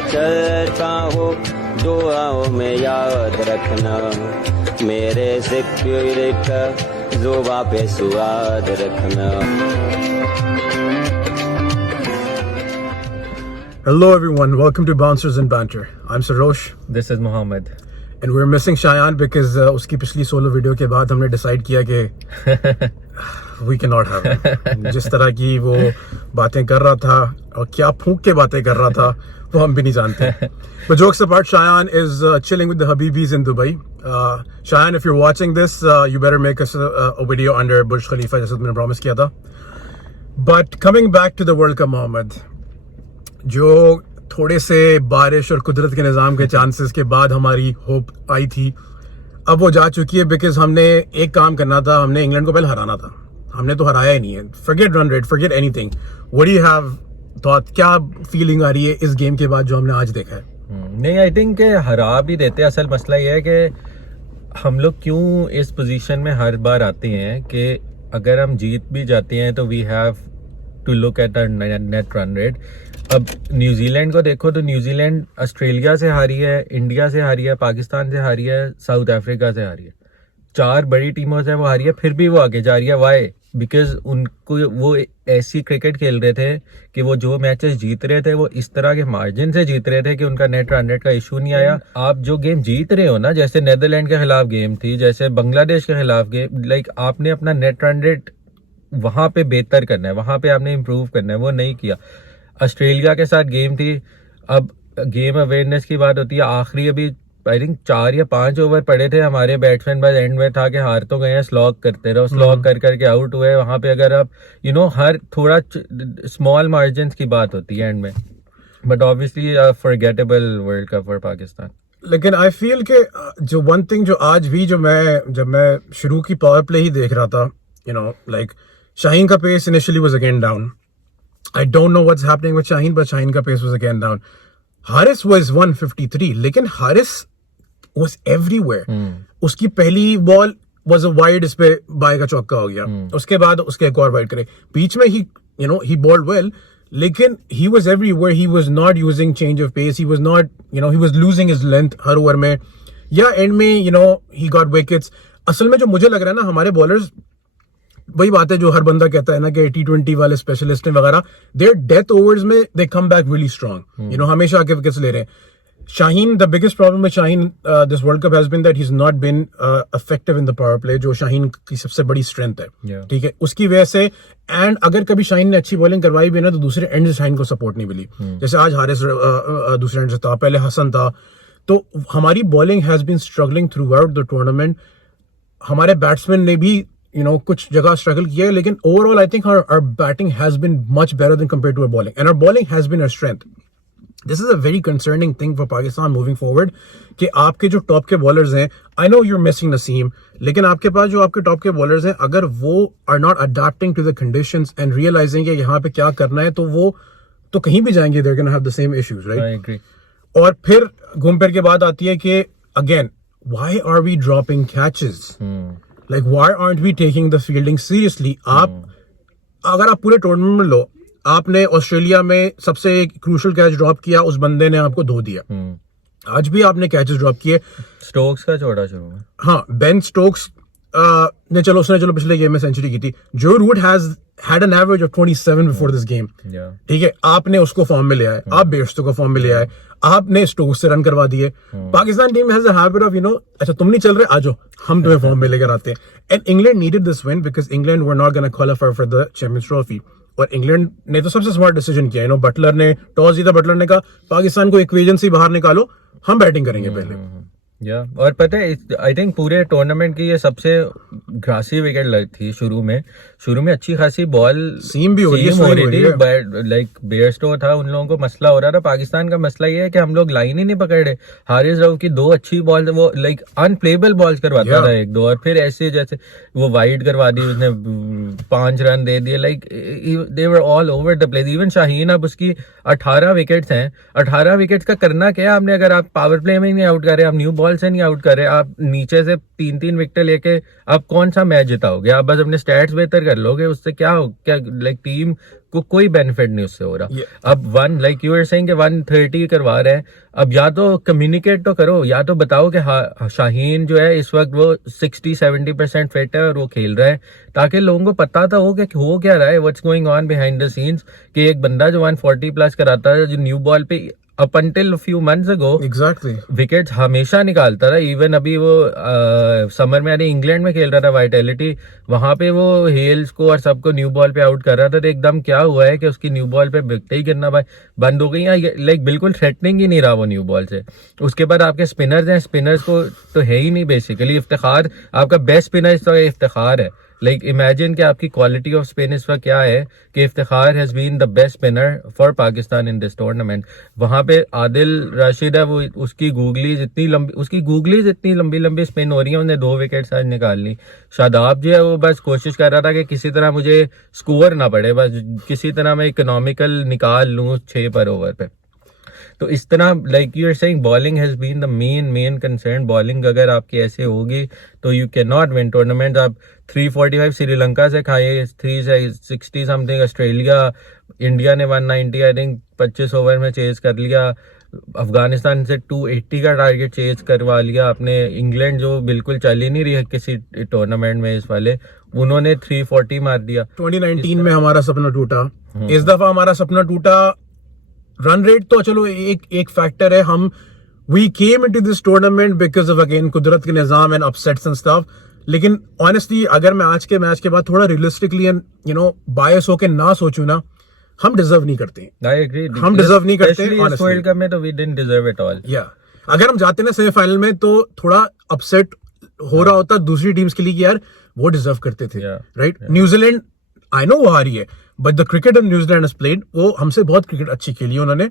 चलता हो दुआओं में याद रखना मेरे सिक्योरिटी जुबा पे सुआद रखना. Hello everyone, welcome to Bouncers and Banter. I'm Sarosh. This is Mohammed. And we're missing Shayan because उसकी पिछली सोलो वीडियो के बाद हमने डिसाइड किया कि we cannot have him. जिस तरह की वो बातें कर रहा था और क्या फूंक के बातें कर रहा था वो हम भी नहीं जानते. But jokes apart, Shayan is chilling with the Habibis in Dubai. Shayan, if you're watching this, you better make us a video under Burj Khalifa जैसा तुमने प्रॉमिस किया था. But coming back to the World Cup, Mohammed, जो थोड़े से बारिश और कुदरत के निज़ाम के चांसेस के बाद हमारी होप आई थी, अब वो जा चुकी है. बिकॉज हमने एक काम करना था, हमने इंग्लैंड को पहले हराना था. हमने तो हराया ही नहीं है. Forget run rate, forget anything. What do you have thought, क्या फीलिंग आ रही है इस गेम के बाद जो हमने आज देखा है? नहीं, आई थिंक हरा भी देते. असल मसला ये है कि हम लोग क्यों इस पोजीशन में हर बार आते हैं कि अगर हम जीत भी जाते हैं तो we have to look at our net run rate. अब न्यूजीलैंड को देखो तो न्यूजीलैंड ऑस्ट्रेलिया से हारी है, इंडिया से हारी है, पाकिस्तान से हारी है, साउथ अफ्रीका से हारी है. 4 बड़ी टीमों से वो हारी है, फिर भी वो आगे जा रही है. वाई? बिकॉज उनको वो ऐसी क्रिकेट खेल रहे थे कि वो जो मैचेस जीत रहे थे वो इस तरह के मार्जिन से जीत रहे थे कि उनका नेट रन रेट का इशू नहीं आया. आप जो गेम जीत रहे हो ना, जैसे नीदरलैंड के खिलाफ गेम थी, जैसे बांग्लादेश के खिलाफ गेम, लाइक आपने अपना नेट रन रेट वहां पे बेहतर करना है, वहां पे आपने इम्प्रूव करना है, वो नहीं किया. ऑस्ट्रेलिया के साथ गेम थी. अब गेम अवेयरनेस की बात होती है. आखिरी अभी आई थिंक 4 या 5 ओवर पड़े थे, हमारे बैट्समैन बस एंड में था कि हार तो गए हैं, स्लॉग करते रहो, स्लॉग कर करके आउट हुए. वहां पे अगर आप हर थोड़ा स्मॉल मार्जिन की बात होती है एंड में. But obviously forgettable world cup for Pakistan. लेकिन आई फील के जो वन थिंग जो आज भी जब मैं शुरू की पावर प्ले ही देख रहा था, लाइक शाहीन का pace initially was again down. I don't know what's happening with Shaheen, but Shaheen ka pace was again down. Haris was 153, लेकिन Haris was everywhere. उसकी पहली बॉल was a wide, इस पे bye का चौका हो गया. उसके बाद उसके एक और वाइड करे. बीच में he bowled well, लेकिन he was everywhere. He was not using change of pace. He was not, he was losing his length her over में. या एंड में, he got wickets. असल में जो मुझे लग रहा है ना, हमारे बॉलर्स, वही बात है जो हर बंदा कहता है ना कि T20 वाले स्पेशलिस्ट वगैरह, देयर डेथ ओवर्स में they come back really strong. हमेशा आके विकेट्स ले रहे हैं. Shaheen, the biggest problem with Shaheen this world cup has been that he is not been effective in the power play, जो शाहीन की सबसे बड़ी स्ट्रेंथ है. ठीक है, उसकी वजह से. एंड अगर कभी शाहीन ने अच्छी बॉलिंग करवाई भी ना तो दूसरे एंड से शाहीन को सपोर्ट नहीं मिली. जैसे आज हारिस दूसरे एंड से था, पहले हसन था. तो हमारी bowling has been struggling throughout the tournament. हमारे बैट्समैन ने भी कुछ जगह स्ट्रगल किया है, लेकिन overall I think our batting has been much better than compared to our bowling, and our bowling has been our strength. This is a very concerning thing for Pakistan moving forward कि आपके जो top के bowlers हैं, I know you're missing Naseem, लेकिन आपके पास जो आपके top के बॉलर्स हैं, अगर वो are not adapting to the conditions and realizing कि यहाँ पे क्या करना है, तो वो तो कहीं भी जाएंगे, they're gonna have the same issues, right? I agree. और फिर घूम फिर के बात आती है कि again, why are we dropping catches? Like, why aren't we taking the fielding seriously? अगर आप पूरे टूर्नामेंट में लो, आपने ऑस्ट्रेलिया में सबसे क्रूशल कैच ड्रॉप किया, उस बंदे ने आपको धो दिया. आज भी आपने कैचेस ड्रॉप किए. स्टोक्स का छोड़ा शुरू में. हाँ, बेन स्टोक्स ने उसने पिछले गेम में सेंचुरी की थी. जो root had an average of 27 before this game. ठीक है, आपने उसको फॉर्म में ले आए, आप बेयरस्टो को फॉर्म में ले आए, आपने स्टोक्स से रन करवा दिए. Pakistan team has a habit of अच्छा तुम नहीं चल रहे, आ जाओ हम तुम्हें फॉर्म में लेकर आते हैं. And England needed this win because England were not gonna qualify for the champions trophy. और इंग्लैंड ने तो सबसे स्मार्ट डिसीजन किया. बटलर ने टॉस जीता, बटलर ने कहा पाकिस्तान को इक्वेजन से बाहर निकालो, हम बैटिंग करेंगे पहले. और पता है, आई थिंक पूरे टूर्नामेंट की ये सबसे घासी विकेट थी. शुरू में अच्छी खासी बॉल सीम भी हो रही थी, लाइक बेयरस्टो था, उन लोगों को मसला हो रहा था. पाकिस्तान का मसला ये है कि हम लोग लाइन ही नहीं पकड़ रहे. हारिस राउफ की 2 अच्छी बॉल, वो लाइक अनप्लेबल बॉल्स करवाता था 1-2, और फिर ऐसे जैसे वो वाइड करवा दी उसने, 5 रन दे दिए. Like they were all over the place. Even Shaheen, अब उसकी 18 विकेट्स हैं. 18 विकेट्स का करना क्या है आपने? अगर आप पावर प्ले में ही नहीं आउट कर रहे, आप न्यू बॉल बॉल से नहीं आउट कर रहे, आप नीचे से 3-3 विकेट लेके आप कौन सा मैच जिताओगे? आप बस अपने स्टैट्स बेहतर कर लोगे, उससे क्या लाइक टीम को कोई बेनिफिट नहीं उससे हो रहा। अब लाइक यू आर सेइंग कि 130 करवा रहे हैं, अब या तो कम्युनिकेट तो करो, या तो बताओ कि शाहीन जो है इस वक्त वो 60-70% फिट है और वो खेल रहा है, ताकि लोगों को पता तो हो कि हो क्या रहा है, what's going on behind the scenes. कि एक बंदा जो 140 प्लस कराता है, जो न्यू बॉल पे up until few months ago exactly wickets हमेशा निकालता रहा। इवन अभी वो समर में इंग्लैंड में खेल रहा था वाइटैलिटी, वहां पे वो हेल्स को और सबको न्यू बॉल पे आउट कर रहा था। तो एकदम क्या हुआ है कि उसकी न्यू बॉल पे विकेट ही गिरना भाई बंद हो गई, या लाइक बिल्कुल थ्रेटनिंग ही नहीं रहा वो न्यू बॉल से। उसके बाद आपके स्पिनर्स हैं, स्पिनर्स को तो है ही नहीं बेसिकली। इफ्तिखार आपका बेस्ट स्पिनर तो इफ्तिखार है। लाइक इमेजिन कि आपकी क्वालिटी ऑफ स्पिन इस वक्त क्या है कि Iftikhar has been the best spinner for Pakistan in this tournament. वहां पे आदिल राशिद है, वो उसकी गूगलीज इतनी लंबी लंबी स्पिन हो रही है, उन्हें 2 विकेट आज निकाल ली। शादाब जो है वो बस कोशिश कर रहा था कि किसी तरह मुझे स्कोर ना पड़े, बस किसी तरह मैं इकोनॉमिकल निकाल लूं 6 पर ओवर पे। तो इस तरह like you are saying bowling has been the main concern. Bowling अगर आपकी ऐसे होगी तो you can not win tournament. आप 345 श्रीलंका से खाए, 360 समथिंग ऑस्ट्रेलिया, इंडिया ने 190 आई थिंक 25 ओवर में चेज कर लिया। अफगानिस्तान से 280 का टारगेट चेज करवा लिया आपने। इंग्लैंड जो बिल्कुल चल ही नहीं रही है किसी टूर्नामेंट में इस वाले, उन्होंने 340 मार दिया। 2019 में हमारा सपना टूटा, इस दफा हमारा सपना टूटा। रन रेट तो चलो एक फैक्टर है, हम we came into this tournament because of again कुदरत के निजाम एंड अपसेट्स एंड स्टफ। लेकिन ऑनेस्टली अगर मैं आज के मैच के बाद थोड़ा रियलिस्टिकली एंड बायस होके ना सोचूं ना, हम डिजर्व नहीं करते। आई एग्री, हम डिजर्व नहीं करते इस वर्ल्ड कप में तो we didn't deserve it all. या अगर हम जाते ना सेमीफाइनल में तो थोड़ा अपसेट हो रहा होता दूसरी टीम्स के लिए कि यार वो डिजर्व करते थे, राइट। न्यूजीलैंड आई नो वो हारी है, but the cricket of New Zealand has played, वो हमसे बहुत क्रिकेट अच्छी खेली है उन्होंने,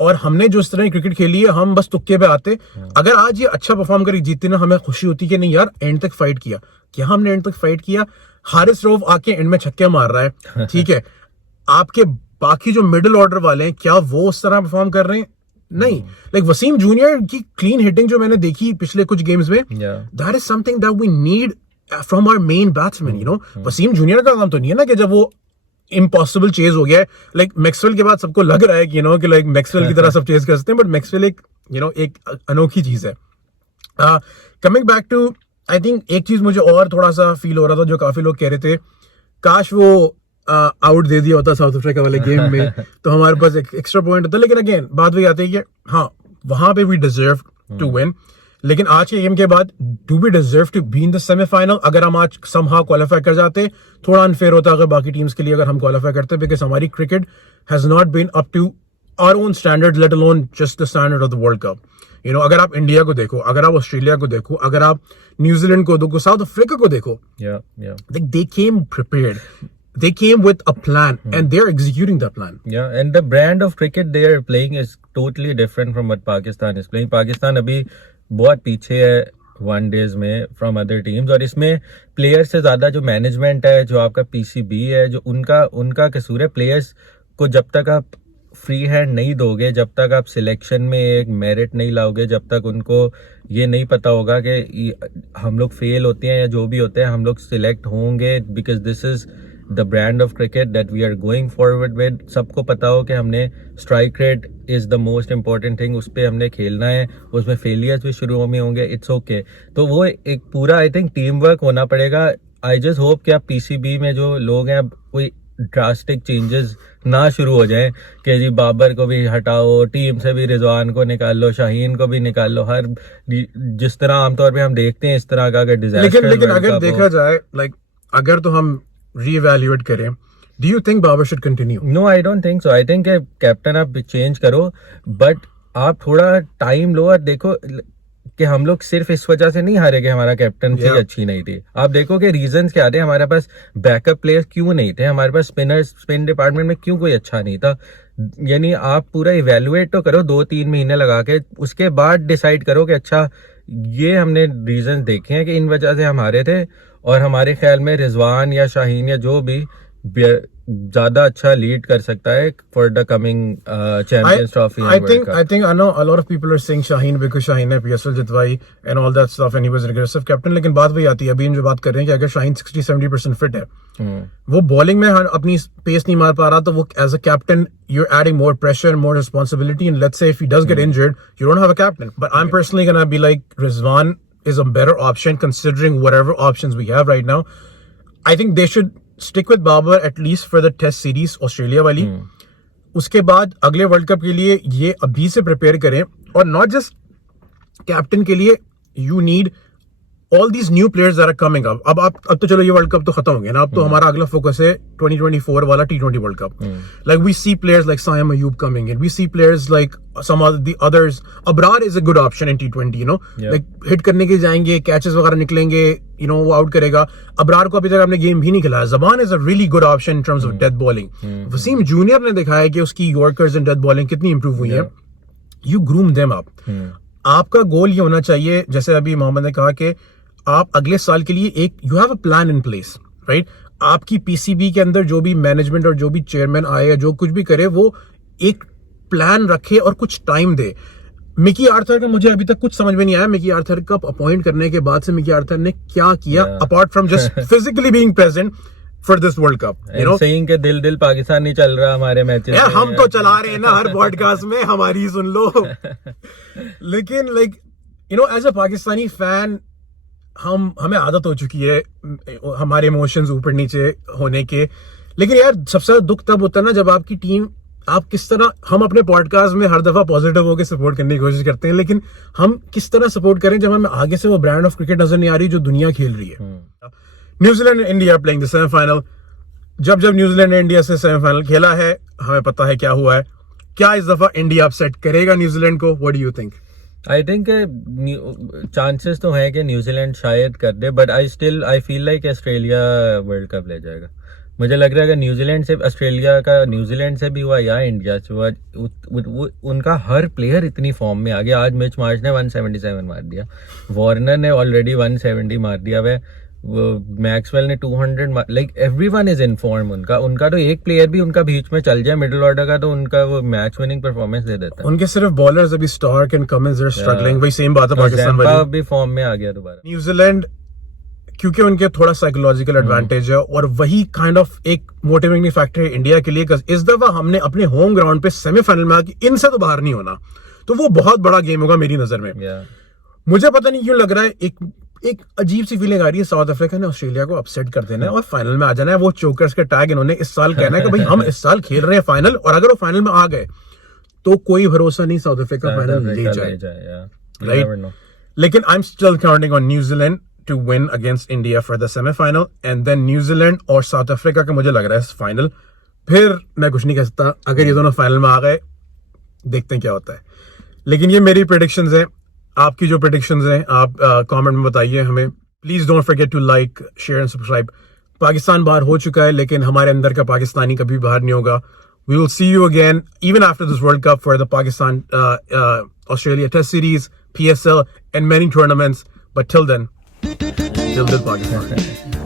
और हमने जो इस तरह की क्रिकेट खेली है हम बस तुक्के पे आते। अगर आज ये अच्छा परफॉर्म करी जीतती ना, हमें खुशी होती कि नहीं यार एंड तक फाइट किया। क्या हमने एंड तक फाइट किया? हारिस रऊफ आके एंड में छक्के मार रहा है, ठीक है। आपके बाकी जो मिडिल ऑर्डर वाले हैं क्या वो उस तरह परफॉर्म कर रहे हैं? नहीं। लाइक वसीम जूनियर की क्लीन हिटिंग जो मैंने देखी पिछले कुछ गेम्स में, that is something that we need from our main batsman, you know. Waseem junior का काम तो नहीं है ना कि जब वो इम्पॉसिबल चेज हो गया है, लाइक मैक्सवेल के बाद सबको लग रहा है कि कि लाइक मैक्सवेल की तरह सब चेज कर सकते हैं, बट मैक्सवेल एक एक अनोखी चीज है। Coming back to, I think एक चीज मुझे और थोड़ा सा फील हो रहा था, जो काफी लोग कह रहे थे काश वो आउट दे दिया होता साउथ अफ्रीका वाले गेम में तो हमारे पास एक एक्स्ट्रा पॉइंट होता। लेकिन अगेन बात वही आती है कि हाँ वहां पे वी डिजर्व टू विन, लेकिन आज के गेम के बाद do we deserve to be in the semifinal? अगर हम आज समहाउ क्वालिफाई कर जाते, थोड़ा अनफेयर होता अगर बाकी टीम्स के लिए अगर हम क्वालिफाई करते, बिकॉज हमारी cricket has not been up to our own standard, let alone just the standard of the world cup. अगर आप इंडिया को देखो, अगर आप ऑस्ट्रेलिया को देखो, अगर आप न्यूजीलैंड को देखो, साउथ अफ्रीका को देखो, they came prepared. They came with a plan and they're executing that plan. Yeah, and the brand of cricket they are playing is totally different from what Pakistan is playing. Pakistan अभी बहुत पीछे है one days में from other teams, और इसमें player से ज्यादा जो मैनेजमेंट है, जो आपका पीसीबी है, जो उनका कसूर है। प्लेयर्स को जब तक आप फ्री हैंड नहीं दोगे, जब तक आप सिलेक्शन में एक मेरिट नहीं लाओगे, जब तक उनको ये नहीं पता होगा कि हम लोग फेल होते हैं या जो भी होते हैं, हम लोग सिलेक्ट होंगे because this is the brand of cricket that we are going forward with. सबको पता हो कि हमने strike rate is the most important thing, उस पर हमने खेलना है, उसमें फेलियर्स भी शुरू में होंगे, इट्स ओके। तो वो एक पूरा आई थिंक टीम वर्क होना पड़ेगा। आई जस्ट होप कि आप पीसीबी में जो लोग हैं कोई ड्रास्टिक चेंजेस ना शुरू हो जाएं कि जी बाबर को भी हटाओ, टीम से भी रिजवान को निकाल लो, शाहीन को भी निकाल लो, हर जिस तरह आमतौर पे हम देखते हैं इस तरह का अगर डिजास्टर। लेकिन अगर देखा जाए लाइक अगर तो हम रीइवैल्यूएट करें, do you think Babar should continue? No, I don't think so. I think captain आप चेंज करो, बट आप थोड़ा टाइम लो और देखो कि हम लोग सिर्फ इस वजह से नहीं हारे कि हमारा कैप्टनसी अच्छी नहीं थी। आप देखो कि रीजंस क्या थे, हमारे पास बैकअप प्लेयर्स क्यों नहीं थे, हमारे पास स्पिन डिपार्टमेंट में क्यों कोई अच्छा नहीं था। यानी आप पूरा इवेल्युएट तो करो 2-3 महीने लगा के, उसके बाद डिसाइड करो कि अच्छा ये हमने रीजन देखे हैं कि इन वजह से हम हारे थे, और हमारे ख्याल में रिजवान या शाहीन या जो भी ज्यादा अच्छा लीड कर सकता है for the coming champions trophy I think I know a lot of people are saying Shaheen because Shaheen ने PSL जितवाई and all that stuff and he was an aggressive captain, लेकिन बात वही आती है अभी हम जो बात कर रहे हैं कि अगर Shaheen 60-70% fit है, वो बॉलिंग में अपनी पेस नहीं मार पा रहा, तो वो as a captain you're adding more pressure, more responsibility, and let's say if he does get injured, you don't have a captain. But I'm personally gonna be like Rizwan is a better option considering whatever options we have right now. I think they should stick with Babar at least for the test series Australia वाली. उसके बाद अगले world cup के लिए ये अभी से prepare करें, और नॉट जस्ट कैप्टन के लिए, you need all these new players that are coming up. अब तो चलो ये वर्ल्ड कप तो खत्म हो गया ना, अब तो हमारा अगला फोकस है 2024 वाला T20 world cup. Like we see players like Saim Ayub coming in, we see players like some of the others. Abrar is a good option in T20, you know, like hit करने के जाएंगे, कैचेस वगैरह निकलेंगे, यू नो, वो out करेगा. अबरार को अभी तक आपने गेम भी नहीं खिलाया. Zaman is a really good option in terms of death bowling. Waseem junior ने दिखाया कि उसकी यॉर्कर्स एंड डेथ बॉलिंग कितनी इंप्रूव हुई है. You groom them up. आपका गोल ये होना चाहिए, जैसे अभी मोहम्मद ने कहा कि आप अगले साल के लिए एक you have a plan in place, right. आपकी पीसीबी के अंदर जो भी मैनेजमेंट और जो भी चेयरमैन आए या जो कुछ भी करे, वो एक प्लान रखे और कुछ टाइम दे. मिकी आर्थर का मुझे अभी तक कुछ समझ में नहीं आया. मिकी आर्थर का अपॉइंट करने के बाद से मिकी आर्थर ने क्या किया apart from just physically being present for this world cup. You know, saying के दिल पाकिस्तान नहीं चल रहा हमारे मैचेस में. हम तो चला रहे हैं ना हर पॉडकास्ट में, हमारी सुन लो. लेकिन like you know, as a Pakistani fan हमें आदत हो चुकी है हमारे इमोशंस ऊपर नीचे होने के. लेकिन यार सबसे ज्यादा दुख तब होता है ना जब आपकी टीम, आप किस तरह, हम अपने पॉडकास्ट में हर दफा पॉजिटिव होकर सपोर्ट करने की कोशिश करते हैं, लेकिन हम किस तरह सपोर्ट करें जब हमें आगे से वो ब्रांड ऑफ क्रिकेट नजर नहीं आ रही जो दुनिया खेल रही है. New Zealand and India playing the semifinal. जब इंडिया ने इंडिया से सेमीफाइनल खेला है, हमें पता है क्या हुआ है. क्या इस दफा इंडिया अपसेट करेगा न्यूजीलैंड को? What do you think? I think chances तो है कि न्यूजीलैंड शायद कर दे, but I feel like Australia world cup ले जाएगा. मुझे लग रहा है कि न्यूजीलैंड से ऑस्ट्रेलिया का, न्यूजीलैंड से भी हुआ या इंडिया से हुआ, उनका हर प्लेयर इतनी फॉर्म में आ गया. आज मिच मार्श ने 177 मार दिया, वार्नर ने ऑलरेडी 170 मार दिया, वह मैक्सवेल ने 200, like everyone is in form. उनका तो एक प्लेयर भी उनका बीच में चल जाए मिडिल ऑर्डर का, तो उनका वो मैच विनिंग परफॉर्मेंस दे देता है. उनके सिर्फ बॉलर्स अभी Starc and Cummins are struggling. वही सेम बात है पाकिस्तान वाली. भी फॉर्म में आ गया दोबारा. न्यूजीलैंड क्योंकि उनके थोड़ा साइकोलॉजिकल एडवांटेज है, और वही काइंड ऑफ एक मोटिवेटिंग फैक्टर है इंडिया के लिए. इस दफा हमने अपने होम ग्राउंड पे सेमीफाइनल में आके इनसे तो बाहर नहीं होना, तो वो बहुत बड़ा गेम होगा मेरी नजर में. मुझे पता नहीं क्यों लग रहा है, एक अजीब सी फीलिंग आ रही है. साउथ अफ्रीका ने ऑस्ट्रेलिया को अपसेट कर देना है और फाइनल में आ जाना है. वो चोकर्स के टैग इन्होंने इस साल कहना है कि भाई हम इस साल खेल रहे हैं फाइनल, और अगर वो फाइनल में आ गए तो कोई भरोसा नहीं साउथ अफ्रीका फाइनल ले जाए, राइट. लेकिन I am still counting on New Zealand to win against India for the semifinal, and then New Zealand और साउथ अफ्रीका का मुझे लग रहा है फाइनल. फिर मैं कुछ नहीं कह सकता. अगर ये दोनों फाइनल में आ गए, देखते हैं क्या होता है. लेकिन ये मेरी प्रेडिक्शंस हैं. आपकी जो प्रेडिक्शंस हैं आप कमेंट में बताइए हमें. Please don't forget to like, share and subscribe. Pakistan बाहर हो चुका है, लेकिन हमारे अंदर का पाकिस्तानी कभी बाहर नहीं होगा. We will see you again even after this world cup for the Pakistan Australia test series, PSL and many tournaments. But till then, till Pakistan.